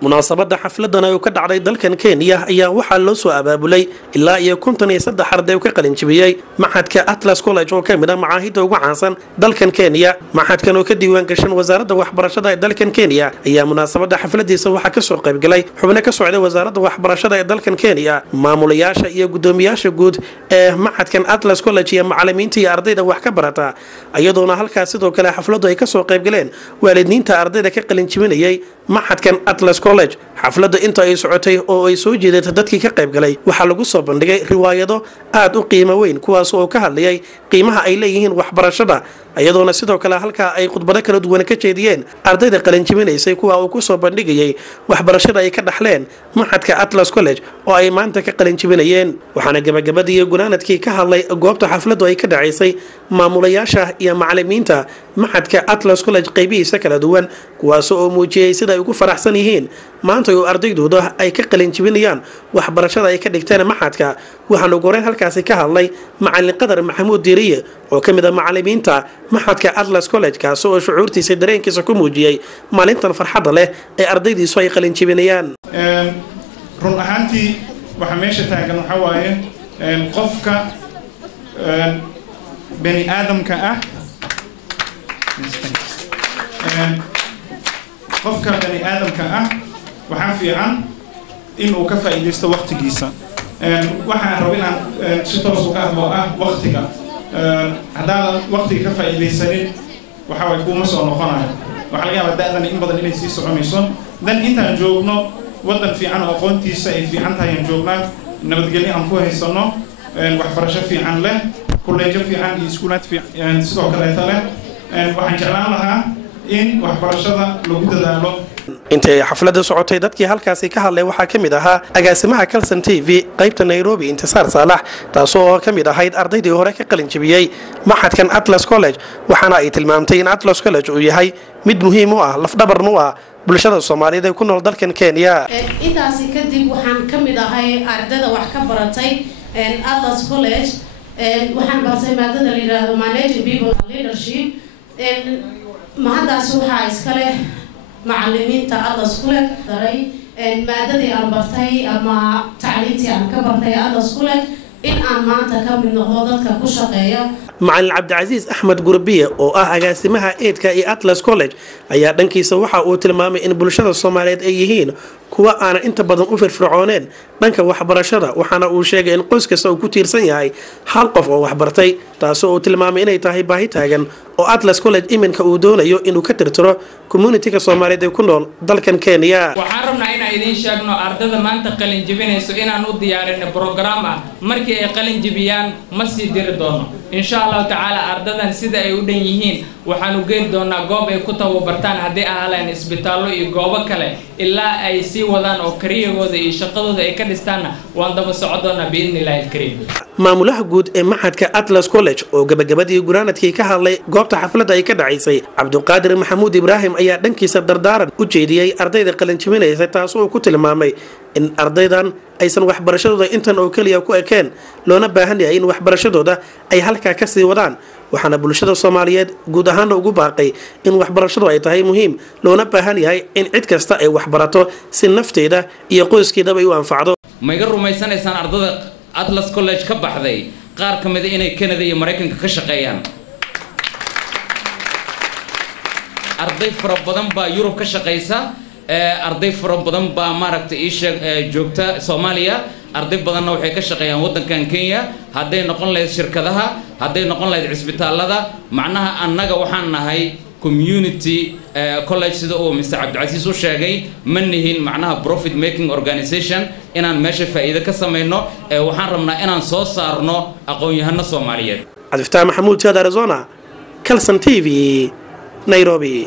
munaasabada xafladan oo ka dhacday dalkan Kenya ayaa waxaa loo soo abaabulay ilaa iyo 53 arday oo ka qalin jabiyay Maxadka Atlas College oo kamid ah macaahidda ugu caansan dalkan Kenya. Maxadkan oo ka diiwaan gashan wasaaradda waxbarashada ee dalkan Kenya ayaa munaasabada xafladiisa waxaa ka soo qayb galay xubno ka socday wasaaradda waxbarashada ee dalkan Kenya, maamulayaasha iyo gudoomiyaasha guud ee Maxadkan Atlas College iyo macallimiinta iyo ardayda wax ka barata, iyadoona halkaas sidoo kale xafladu ay ka soo qayb galeen waalidiinta ardayda ka qalin jabinayay Maxadkan Atlas College. xafladda inta ay socotay oo ay soo jeedatay dadkii ka qayb galay waxaa lagu soo bandhigay riwaayado aad u qiimo weyn kuwaas oo ka hadlayay qiimaha ay leeyihiin waxbarashada, iyadoona sidoo kale halka ay khudbado kala duwan ka jeediyeen ardayda qalin jabinaysay kuwa uu ku soo bandhigayay waxbarashada ay ka dhaxleen Maxadka Atlas College oo ay maanta ka qalin jabinayeen. waxaana gabagabadii iyo gunaanadkii ka hadlay goobta xafladdu ay ka dhacaysay maamulayaasha iyo macallimiinta Maxadka Atlas College qaybihiisa kala duwan kuwaas oo muujiyay sida ay ugu faraxsan yihiin maanta oo ardaydooda ay ka qalin jabinayaan waxbarashada ay ka dhigteen maxadka. waxaan ugu horeyn halkaasi ka hadlay macallin Qadar Maxamuud Diiriye oo kamid ah macallimiinta Maxadka Atlas College kaas oo shucuurtiisa dareenkiisa ku muujiyay maalintan farxadda leh ee ardaydiisu ay qalin jabinayaan. run ahaantii waxa meesha taagan waxa waaye qofka bani aadamka ah qofka bani aadamka ah waxaa fiican in uu ka faa'iideysto waqtigiisa. waxaan rabaa inaan si toos uga hadlo waqtiga. haddaadan waqtiga ka faa'iideysanin waxa way kuuma soo noqonayo. waxaa laga yaabaa da'dan in badan inay sii soconayso. dan intaan joogno waddan fiican oo aqoontiisa ay fiican tahay aan joognaa, nabadgelyo aan ku haysano, waxbarasho fiican leh, kolleejo fiican iyo iskuulaad fiican sidoo kaleeta leh. waxaan jeclaan lahaa in waxbarashada lagu dadaalo. intay xafladda socotay dadkii halkaasi ka hadlay waxaa kamid ahaa agaasimaha Kalsan TV qaybta Nairobi Intisaar Saalax, taasoo kamid ahayd ardaydii hore ka qalin jabiyay Maxadkan Atlas College. waxaana ay tilmaamtay in Atlas College uu yahay mid muhiim u ah lafdhabarna u ah bulshada Soomaaliyeed ee ku nool dalkan Kenya. intaasi kadib waxaan kamid ahay ardayda wax ka baratay Atlas College. waxaan bartay maadada la yiraahdo Managing People and Leadership. mahadaas waxaa iska leh macallimiinta Atlas College daray maadadii aan bartay ama tacliintii aan ka bartay Atlas College in aan maanta ka mid noqdo dadka ku shaqeeya. macallin Cabdicaziis Axmed Gurbiye oo ah agaasimaha eedka ee Atlas College ayaa dhankiisa waxa uu tilmaamay in bulshada Soomaaliyeed ay yihiin kuwa aan inta badan u firfircooneen dhanka waxbarashada, waxaana uu sheegay in qoys kasta uu ku tiirsan yahay hal qof oo waxbartay, taasoo uu tilmaamay inay tahay baahi taagan oo Atlas College iminka uu doonayo inuu ka tirtiro community-ga Soomaaliyeed ee ku nool dalkan Kenya. waxaan rabnaa inaan idin sheegno ardayda maanta qalin jabinayso inaan u diyaarin program ah markii ay qalin jabiyaan ma sii diri doono insha Allah taala. ardadan sida ay u dhan yihiin waxaan u geyn doonaa goob ay ku tababartaan haddii ahlaan isbitaallo iyo goobo kale ilaa ay sii wadaan oo kariyagooda iyo shaqadooda ay ka dhistaana waan daba socon doonaa biidnillaahi alkariim. maamulaha guud ee Maxadka Atlas College oo gabagabadii gunaanadkii ka hadlay goobta xafladda ay ka dhacaysay Cabdiqaadir Maxamuud Ibraahim ayaa dhankiisa dardaaran u jeediyay ardayda qalin jabinaysa, taasoo uu ku tilmaamay in ardaydan aysan waxbarashadooda intan oo kaliya ku ekeen, loona baahan yahay in waxbarashadooda ay halkaa ka sii wadaan. waxaana bulshada Soomaaliyeed guud ahaan ugu baaqay in waxbarashadu ay tahay muhiim, loona baahan yahay in cid kasta ay waxbarato si nafteeda iyo qoyskeedaba ay u anfacdo. ma iga rumaysanaysaan ardada Atlas College ka baxday qaar kamid ah inay Canada iyo Mareykanka ka shaqeeyaan? arday fara badan baa Europe ka shaqeysa, arday fara badan baa maaragtay joogta Soomaaliya, arday badanna waxay ka shaqeeyaan wadankan Kenya. hadday noqon lahayd shirkadaha, hadday noqon lahayd cisbitaalada, macnaha annaga waxaan nahay community college sida uu Mr. Cabdicaziis u sheegay, ma nihin macnaha profit making organization inaan meesha faa'iido ka sameeyno. waxaan rabnaa inaan soo saarno aqoon-yahano Soomaaliyeed. Cabdifataax Maxamuud, Arizona, Kalsan TV, Nairobi.